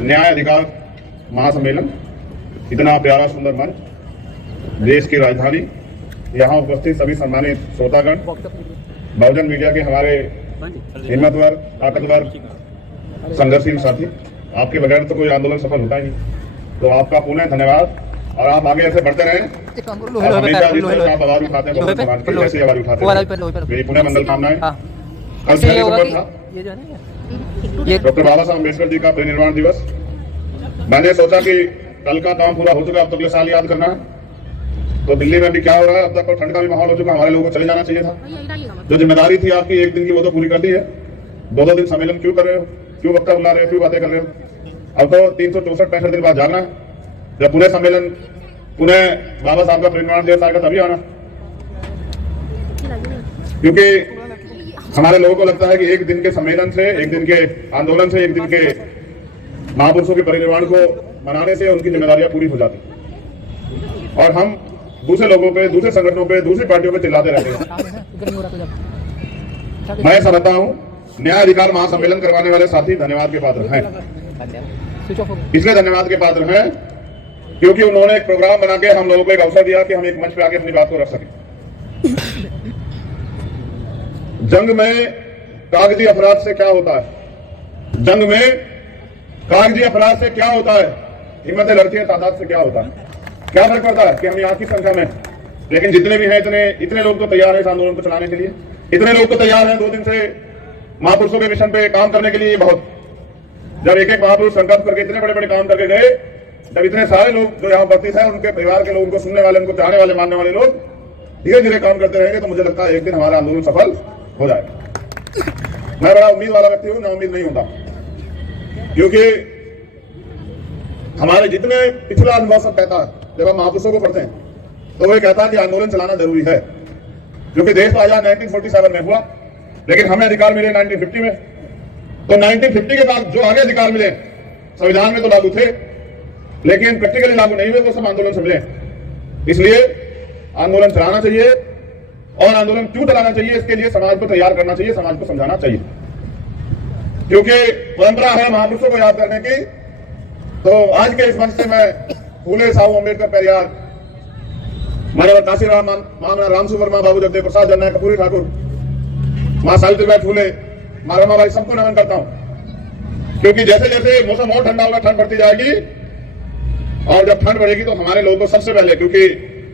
न्याय अधिकार महासम्मेलन, इतना प्यारा सुंदर मंच, देश की राजधानी, यहाँ उपस्थित सभी सम्मानित श्रोतागण, बहुजन मीडिया के हमारे हिम्मतवर, ताकतवर, संघर्षशील साथी, आपके बगैर तो कोई आंदोलन सफल होता ही नहीं। तो आपका पुनः धन्यवाद और आप आगे ऐसे बढ़ते रहें। हमेशा जिस तरह आप आवाज उठाते हैं बहुत समाज की ऐसी आवाज उठाते हैं। मेरी पुनः मंगल कामनाएं। कल 6 दिसंबर था, डॉक्टर बाबा साहब अम्बेडकर जी का परिनिर्वाण दिवस। मैंने सोचा कि कल का काम पूरा हो चुका, अब तो अगले साल याद करना है। तो दिल्ली में भी क्या हो रहा है, अब तक तो ठंड का भी माहौल हो चुका, हमारे लोगों को चले जाना चाहिए था। जो जिम्मेदारी थी आपकी एक दिन की वो तो पूरी कर दी है। 2-2 दिन सम्मेलन क्यों कर रहे हो, क्यों वक्ता बुला रहे हो, क्यों बातें कर रहे हो? अब तो 364 दिन बाद जाना है। जब पुनः सम्मेलन, पुनः बाबा साहब का परिनिर्वाण दिवस आएगा तभी आना, क्योंकि हमारे लोगों को लगता है कि एक दिन के सम्मेलन से, एक दिन के आंदोलन से, एक दिन के महापुरुषों के परिनिर्वाण को मनाने से उनकी जिम्मेदारियां पूरी हो जाती और हम दूसरे लोगों पे, दूसरे संगठनों पे, दूसरी पार्टियों पे चिल्लाते रहते हैं। मैं समझता हूं न्याय अधिकार महासम्मेलन करवाने वाले साथी धन्यवाद के पात्र हैं। इसलिए धन्यवाद के पात्र हैं क्योंकि उन्होंने एक प्रोग्राम बना के हम लोगों को एक अवसर दिया कि हम एक मंच पे आके अपनी बात को रख सकें। जंग में कागजी अपराध से क्या होता है, जंग में कागजी अपराध से क्या होता है, हिम्मतें लड़ती है तादाद से क्या होता है? क्या फर्क पड़ता है कि हम यहाँ की संख्या में, लेकिन जितने भी हैं इतने लोग तो तैयार हैं इस आंदोलन को चलाने के लिए, इतने लोग तो तैयार हैं 2 दिन से महापुरुषों के मिशन पे काम करने के लिए। बहुत जब एक महापुरुष संकल्प करके इतने बड़े बड़े काम करके गए, जब इतने सारे लोग जो यहाँ उपस्थित हैं, उनके परिवार के लोग, उनको सुनने वाले, उनको चाहने वाले, मानने वाले लोग धीरे धीरे काम करते रहेंगे, तो मुझे लगता है एक दिन हमारा आंदोलन सफल हो जाएगा। मैं बड़ा उम्मीद वाला व्यक्ति हूं, ना उम्मीद नहीं होता, क्योंकि हमारे जितने पिछला अनुभव सब कहता है, जब हम महापुरुषों को पढ़ते हैं तो वो कहता है कि आंदोलन चलाना जरूरी है, क्योंकि देश तो आजाद 1947 में हुआ, लेकिन हमें अधिकार मिले 1950 में। तो 1950 के बाद जो आगे अधिकार मिले संविधान में तो लागू थे, लेकिन प्रैक्टिकली लागू नहीं हुए, वो सब आंदोलन से मिले। इसलिए आंदोलन चलाना चाहिए और आंदोलन क्यों चलाना चाहिए, इसके लिए समाज को तैयार करना चाहिए, समाज को समझाना चाहिए, क्योंकि परंपरा है महापुरुषों को याद करने की। तो आज के इस मंच से मैं फूले साहू अम्बेडकर पेरियार, मानव काशीराम, मामला रामसु वर्मा, बाबू जगदेव प्रसाद, जननायक कपूरी ठाकुर, मां सावित्रीबाई फूले, मां रमाबाई, सबको नमन करता हूं। क्योंकि जैसे जैसे मौसम और ठंडा होगा, ठंड बढ़ती जाएगी, और जब ठंड बढ़ेगी तो हमारे लोगों को सबसे पहले, क्योंकि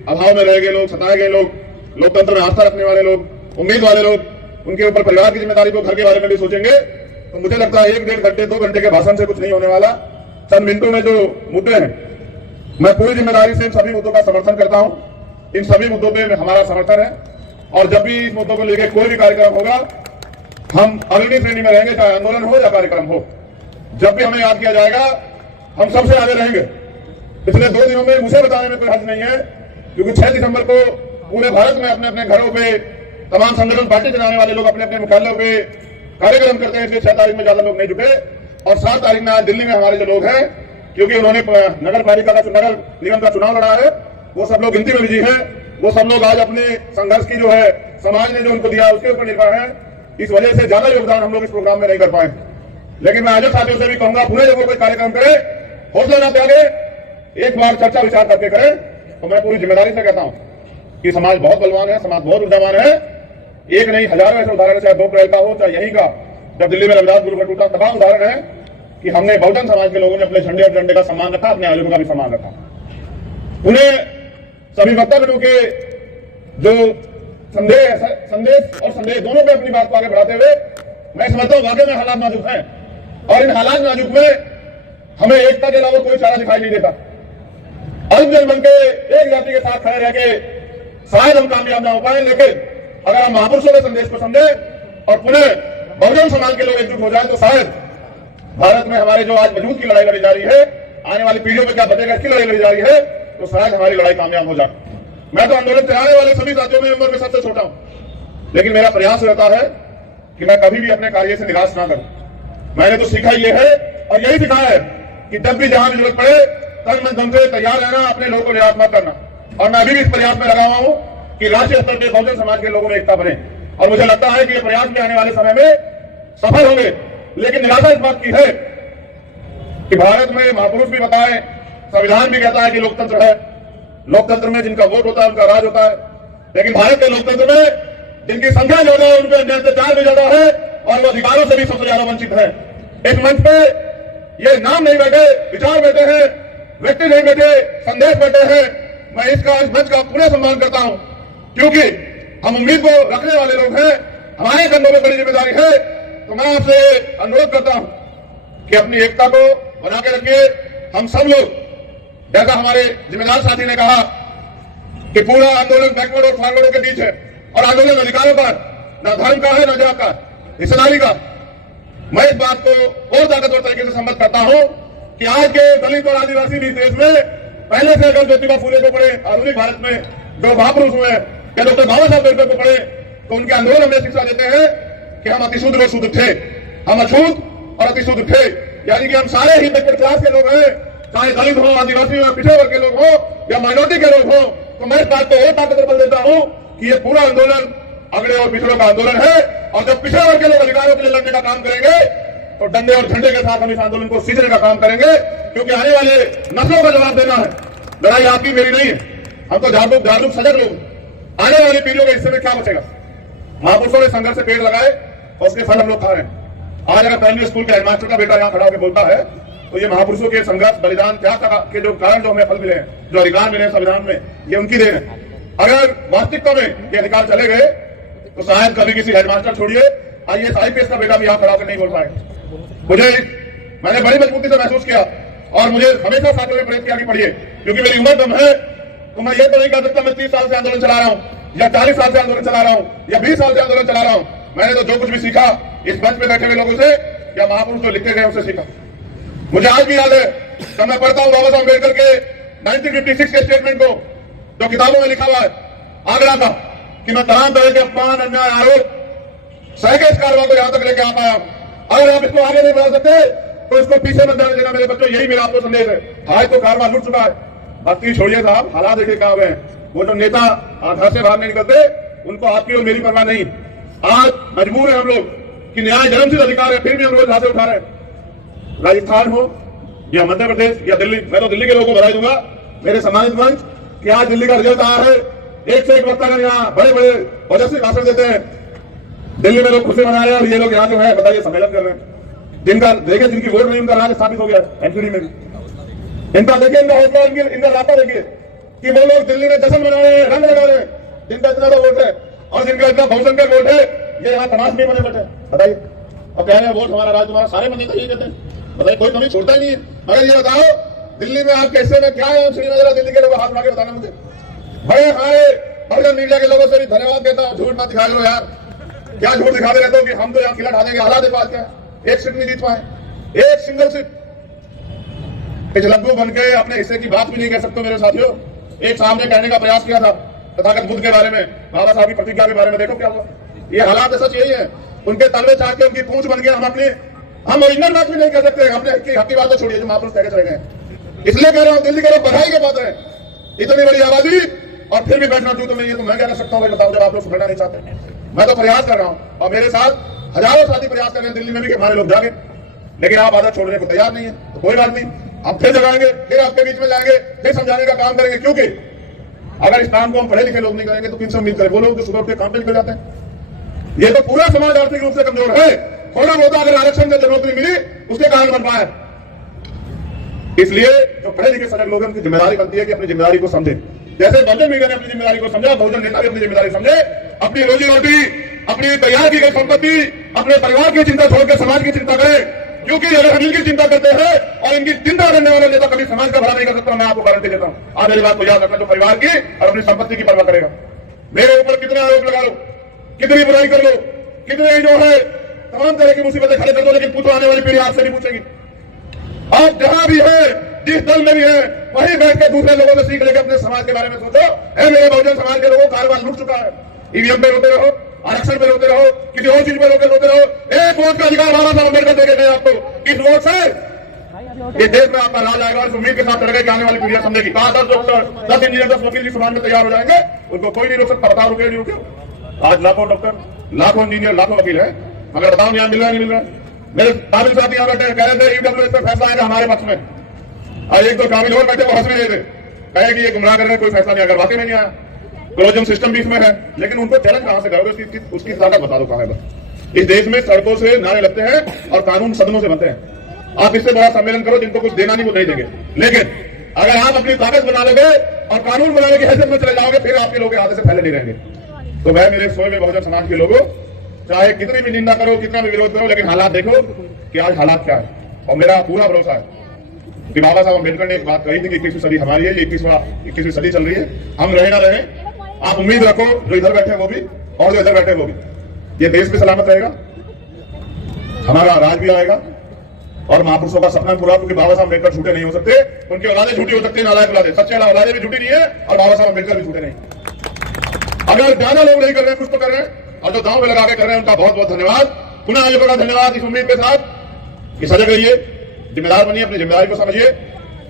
अभाव में रह गए लोग, सताए गए लोग, लोकतंत्र में आस्था रखने वाले लोग, उम्मीद वाले लोग, उनके ऊपर परिवार की जिम्मेदारी को, घर के बारे में भी सोचेंगे। तो मुझे लगता है 1-1.5 घंटे 2 घंटे के भाषण से कुछ नहीं होने वाला। चंद मिनटों में जो मुद्दे हैं, मैं पूरी जिम्मेदारी से इन सभी मुद्दों का समर्थन करता हूं। इन सभी मुद्दों पे हमारा समर्थन है, और जब भी इस मुद्दों को लेकर कोई भी कार्यक्रम होगा, हम अग्रणी श्रेणी में रहेंगे, चाहे आंदोलन हो या कार्यक्रम हो। जब भी हमें याद किया जाएगा, हम सबसे आगे रहेंगे। पिछले 2 दिनों में मुझे बताने में कोई हर्ज नहीं है, क्योंकि 6 दिसंबर को पूरे भारत में अपने अपने घरों पे तमाम संगठन, पार्टी चलाने वाले लोग अपने अपने मुख्यालयों पे कार्यक्रम करते हैं। इसलिए 6 तारीख में ज्यादा लोग नहीं जुटे, और 7 तारीख में आज दिल्ली में हमारे जो लोग हैं, क्योंकि उन्होंने नगर पालिका का, नगर निगम का चुनाव लड़ा है, वो सब लोग गिनती में बिजी हैं। वो सब लोग आज अपने संघर्ष की जो है, समाज ने जो उनको दिया उसके ऊपर निर्भर है। इस वजह से ज्यादा योगदान हम लोग इस प्रोग्राम में नहीं कर पाए। लेकिन मैं आज साथियों से भी कहूंगा, पुनः जब वो कोई कार्यक्रम करे, हौसला ना त्यागे, एक बार चर्चा विचार करके करें। तो मैं पूरी जिम्मेदारी से कहता हूं कि समाज बहुत बलवान है, समाज बहुत ऊर्जावान है। एक नहीं, हजारों ऐसे उदाहरण, चाहे 2 अप्रैल का हो, चाहे यही का, जब दिल्ली में रविदास गुरु का टूटा, तमाम उदाहरण है कि हमने बहुजन समाज के लोगों ने अपने झंडे और झंडे का सम्मान रखा, अपने आयोजकों का भी सम्मान रखा। उन्हें सभी वक्तव्यों के जो संदेश और संदेश दोनों पे अपनी बात को आगे बढ़ाते हुए, मैं समझता हूं वाकई में हालात नाजुक हैं, और इन हालात नाजुक में हमें एकता के अलावा कोई चारा दिखाई नहीं देता। अल्पजन बन के एक जाति के साथ खड़े रह के शायद हम कामयाब ना हो पाए, लेकिन अगर हम महापुरुषों के संदेश को समझे और पुनः बहुजन समाज के लोग एकजुट हो जाए, तो शायद भारत में हमारे जो आज मजबूत की लड़ाई लड़ी जा रही है, आने वाली पीढ़ियों में क्या बचेगा इसकी लड़ाई लड़ी जा रही है, तो शायद हमारी लड़ाई कामयाब हो जाए। मैं तो आंदोलन चलाने वाले सभी साथियों में उम्र में सबसे छोटा हूं, लेकिन मेरा प्रयास रहता है कि मैं कभी भी अपने कार्य से निराश ना करूं। मैंने तो सीखा ये है और यही सिखाया है कि जब भी जहां भी जरूरत पड़े, तन मन धन से तैयार रहना, अपने लोगों को निराश मत करना। और मैं अभी भी इस प्रयास में लगा हुआ हूं कि राष्ट्रीय स्तर पर बहुजन समाज के लोगों में एकता बने, और मुझे लगता है कि ये प्रयास भी आने वाले समय में सफल होंगे। लेकिन निराशा इस बात की है कि भारत में महापुरुष भी बताए, संविधान भी कहता है कि लोकतंत्र है, लोकतंत्र में जिनका वोट होता है उनका राज होता है, लेकिन भारत के लोकतंत्र में जिनकी संख्या ज्यादा है उनके अत्याचार भी ज्यादा है और वो अधिकारों से भी सबसे ज्यादा वंचित है। इस मंच पे ये नाम नहीं बैठे, विचार बैठे हैं, व्यक्ति नहीं बैठे, संदेश बैठे हैं। मैं इस मंच का पूरा सम्मान करता हूं, क्योंकि हम उम्मीद को रखने वाले लोग हैं, हमारे कंधों में बड़ी जिम्मेदारी है। तो मैं आपसे अनुरोध करता हूं कि अपनी एकता को बना के रखिए। हम सब लोग, जैसा हमारे जिम्मेदार साथी ने कहा कि पूरा आंदोलन बैकवर्ड और फॉरवर्ड के बीच है और आंदोलन अधिकारों का, न धर्म का है न जात का, हिस्सेदारी का। मैं इस बात को और ताकतवर तरीके से सम्मत करता हूं कि आज के दलित और आदिवासी भी देश में पहले से अगर ज्योतिबा फुले को पढ़े, आधुनिक भारत में जो महापुरुष हुए या डॉक्टर बाबा साहब अम्बेडकर को पढ़े, तो उनके आंदोलन हमें शिक्षा देते हैं कि हम अतिशुद्ध और शुद्ध थे, हम अछूत और अतिशुद्ध थे। यानी कि हम सारे ही बैकवर्ड क्लास के लोग हैं, चाहे दलित हो, आदिवासी हो, पिछड़े वर्ग के लोग हो या माइनॉरिटी के लोग हो। तो मैं इस बात को और ताकतवर बल देता हूं कि ये पूरा आंदोलन अगड़े और पिछड़ों का आंदोलन है, और जब पिछड़े वर्ग के लोग अधिकारों के लिए लड़ने का काम करेंगे तो डंडे और झंडे के साथ हम इस आंदोलन को सींचने का काम करेंगे, क्योंकि आने वाले नस्लों का जवाब देना है। लड़ाई आपकी मेरी नहीं है, हम तो जागरूक सजग लोग। आने वाली पीढ़ियों के हिस्से में क्या बचेगा? महापुरुषों ने संघर्ष से पेड़ लगाए और उसके फल हम लोग खा रहे हैं। आज अगर प्राइमरी स्कूल के हेडमास्टर का बेटा यहाँ खड़ा होकर बोलता है तो ये महापुरुषों के संघर्ष, बलिदान, त्याग के जो कारण जो हमें फल मिले हैं, जो अधिकार मिले हैं संविधान में, ये उनकी देन है। अगर वास्तविकता में ये अधिकार चले गए तो शायद कभी किसी हेडमास्टर, छोड़िए IAS IPS का बेटा भी यहाँ खड़ा होकर नहीं बोल पाएगा। मैंने बड़ी मजबूती से महसूस किया और मुझे हमेशा साथियों ने प्रेरित किया कि पढ़िए, क्योंकि मेरी उम्र कम है। तो मैं ये तो नहीं कह सकता मैं 30 साल से आंदोलन चला रहा हूँ या 40 साल से आंदोलन चला रहा हूँ या 20 साल से आंदोलन चला रहा हूँ। मैंने तो जो कुछ भी सीखा इस मंच पे बैठे हुए लोगों से या महापुरुष जो लिखते गए उनसे सीखा। मुझे आज भी याद है जब मैं पढ़ता हूँ बाबा साहब अम्बेडकर के 1956 के स्टेटमेंट को, जो किताबों में लिखा हुआ है आगरा का, कि मैं तमाम तरह के अपमान, अन्याय, आरोप सह के इस कार्रवाई को यहां तक लेके आ पाया। अगर आप इसको आगे नहीं बढ़ा सकते तो इसको पीछे मत जाने देना मेरे बच्चों, यही मेरा आपको संदेश है। आज तो कारवां लुट चुका है, भक्ति छोड़िए साहब, हालात देखिए क्या हुए हैं। वो जो नेता घर से बाहर नहीं निकलते उनको आपकी और मेरी परवाह नहीं। आज मजबूर है हम लोग कि न्याय जन्मसिद्ध अधिकार है, फिर भी हम रोज हाथ उठा रहे हैं। राजस्थान हो या मध्य प्रदेश या दिल्ली, मैं तो दिल्ली के लोगों को बधाई दूंगा, मेरे सम्मानित मंच, कि आज दिल्ली का रिजल्ट आया है। एक से एक वक्ता यहाँ बड़े बड़े ओजस्वी भाषण देते हैं, दिल्ली में लोग खुशी मना रहे हैं और ये लोग यहाँ जो है बताइए सम्मेलन कर रहे हैं। जिनका देखिए, जिनकी वोट नहीं उनका राज स्थापित हो गया एनसीडी में भी। इनका देखिए, इनका हौसला, इनका रास्ता देखिए कि वो लोग दिल्ली में जश्न मना रहे हैं, रंग लगा रहे हैं, जिनका इतना तो वोट है और जिनका इतना बहुसंख्यक वोट है, ये यहाँ तमाश में बने बैठे। बताइए, अब कह रहे हैं वोट हमारा राज तुम्हारा, सारे मंदिर का ये कहते हैं। बताइए, कोई कमी छोड़ता ही नहीं है। मगर ये बताओ दिल्ली में आप कैसे में क्या है, श्रीनगर दिल्ली के लोग हाथ उठा के बताना मुझे। बड़े हमारे बड़े मीडिया के लोगों से भी धन्यवाद देता हूँ, झूठ मत दिखा लो यार, क्या झूठ दिखाते रहते हो कि हम तो यहाँ किला ढा देंगे। हालात देखो आज क्या, एक सीट नहीं जीत पाए, एक सिंगल सीट। पिछलग्गू बन के अपने हिस्से की बात भी नहीं कह सकते मेरे साथियों। एक साहब ने कहने का प्रयास किया था तथागत बुद्ध के बारे में, बाबा साहब की प्रतिज्ञा के बारे में, देखो क्या हुआ। ये हालात सच यही है, उनके तलवे चाट के उनकी पूंछ बन के हम ओरिजिनल बात भी नहीं कह सकते, अपने हक की बात तो छोड़िए जो महापुरुष कह के चले गए। इसलिए कह रहा हूँ दिल्ली के लोग बधाई के बात है, इतनी बड़ी आबादी और फिर भी बैठना चाहिए। तो मैं ये तो मैं क्या कर सकता हूँ बताओ, जब आप लोग सुधरना नहीं चाहते। मैं तो प्रयास कर रहा हूँ और मेरे साथ हजारों साथी प्रयास कर रहे हैं दिल्ली में भी कि हमारे लोग जागे, लेकिन आप आदत छोड़ने को तैयार नहीं है। तो कोई बात नहीं, हम फिर जगाएंगे, फिर आपके बीच में जाएंगे, फिर समझाने का काम करेंगे। क्योंकि अगर इस काम को हम पढ़े लिखे लोग नहीं करेंगे तो किनसे उम्मीद करें? वो लोग जो सुबह उठ के काम पे निकल जाते हैं। ये तो पूरा समाज आर्थिक रूप से कमजोर है, थोड़ा बहुत अगर आरक्षण से नौकरी मिली उसके कारण बन पाया। इसलिए जो पढ़े लिखे सजग लोग, उनकी जिम्मेदारी बनती है कि अपनी जिम्मेदारी को समझे। जैसे बहुजन मीडिया ने अपनी जिम्मेदारी को समझा, बहुजन नेता भी अपनी जिम्मेदारी समझे, अपनी रोजी रोटी, अपनी तैयार की गई संपत्ति, अपने परिवार की चिंता छोड़कर समाज की चिंता करें। क्योंकि अगर हम इनकी चिंता करते हैं और इनकी चिंता करने वाला नेता कभी समाज का भला नहीं कर सकता। मैं आपको गारंटी देता हूं। आप मेरी बात को याद रखना, जो परिवार की और अपनी संपत्ति की परवाह करेगा। मेरे ऊपर कितने आरोप लगा लो, कितनी बुराई कर लो, कितने जो है तमाम तरह की मुसीबतें खड़े कर दो, लेकिन पूछो आने वाली पीढ़ी आपसे नहीं पूछेगी। आप जहां भी है, जिस दल में भी है, वहीं बैठ के दूसरे लोगों से सीख लेके अपने समाज के बारे में सोचो। है मेरे बहुजन समाज के लोगों, कारवां लूट चुका है। ईवीएम पे रोते रहो, आरक्षण पे रोते रहो, किसी और चीज पे रोते रहो। एक वोट का अधिकार बाबा साहब अम्बेडकर देके गए आपको। इस वोट से ये देश में आपका राज आएगा। इस उम्मीद के साथ चलेगा कि आने वाली पीढ़ियां समझेगी। 10 डॉक्टर, 10 इंजीनियर, 10 वकील समाज में तैयार हो जाएंगे, उनको कोई नहीं रोक सकता। बताओ रुके नहीं रुके? आज लाखों डॉक्टर, लाखों इंजीनियर, लाखों वकील है, मगर बताओ यहाँ मिल रहा है नहीं मिल रहा है? मेरे काबिल साथी यहाँ बैठे कह रहे थे ईडब्ल्यूएस पर फैसला आएगा हमारे पक्ष में, और एक दो काबिल और बैठे वो हंस भी रहे थे, कहे कि ये गुमराह कर रहे हैं, कोई फैसला नहीं आएगा। वाकई में नहीं आया, क्लोजन सिस्टम भी इसमें है, लेकिन उनको चैलेंज कहां से करोगे, उसकी ताकत बता दो कहां है। इस देश में सड़कों से नारे लगते हैं और कानून सदनों से बनते हैं। आप इससे बड़ा सम्मेलन करो, जिनको कुछ देना नहीं वो नहीं देंगे, लेकिन अगर आप अपनी ताकत बना लोगे और कानून बनाने की हैसियत में चले जाओगे, फिर आपके लोग आधे से पहले नहीं रहेंगे। तो मैं मेरे सोए में बहुजन समाज के लोगों, चाहे कितनी भी निंदा करो, कितना भी विरोध करो, लेकिन हालात देखो कि आज हालात क्या है। और मेरा पूरा भरोसा है कि बाबा साहब अम्बेडकर ने एक बात कही थी कि 21वीं सदी हमारी है, 21वीं सदी चल रही है, हम रहे ना रहे, आप उम्मीद रखो जो इधर बैठे वो भी और जो इधर बैठे वो भी, ये देश भी सलामत रहेगा, हमारा राज भी आएगा और महापुरुषों का सपना पूरा, क्योंकि बाबा साहब अम्बेडकर झूठे नहीं हो सकते, उनकी औलादें झूठी हो सकती है, नालायक औलादें, सच्चे औलादें भी झूठी नहीं है और बाबा साहब अम्बेडकर भी झूठे नहीं। अगर ज्यादा लोग नहीं कर रहे हैं, कुछ तो कर रहे हैं, और जो दांव में लगा के कर रहे हैं उनका बहुत बहुत धन्यवाद। पुनः आयोजकों का धन्यवाद, इस उम्मीद के साथ कि सजग रहिए, जिम्मेदार बनिए, अपनी जिम्मेदारी को समझिए।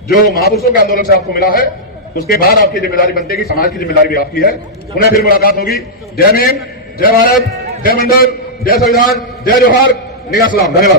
जो महापुरुषों के आंदोलन से आपको मिला है उसके बाद आपकी जिम्मेदारी बनती है कि समाज की जिम्मेदारी भी आपकी है। पुनः फिर मुलाकात होगी। जय भीम, जय भारत, जय मंडल, जय संविधान, जय जोहार, निगाह सलाम, धन्यवाद।